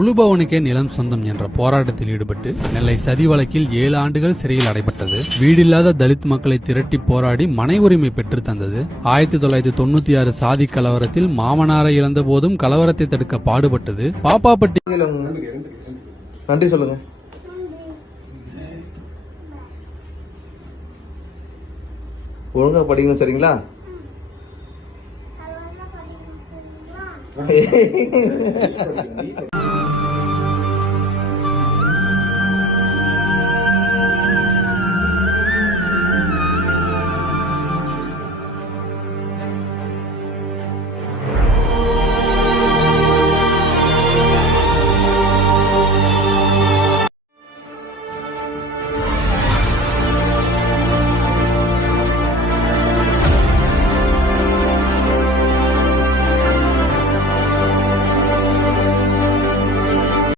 உழுபவனுக்கே நிலம் சொந்தம் என்ற போராட்டத்தில் ஈடுபட்டு நெல்லை சதி வழக்கில் 7 ஆண்டுகள் சிறையில் அடைபட்டது. வீடில்லாத தலித் மக்களை திரட்டி போராடி மனை உரிமை பெற்று தந்தது. 1996 சாதி கலவரத்தில் மாமனாரை இழந்த போதும் கலவரத்தை தடுக்க பாடுபட்டது. பாப்பாப்பட்டி. நன்றி சொல்லுங்க. ஒழுங்கா படிக்கணும் சரிங்களா?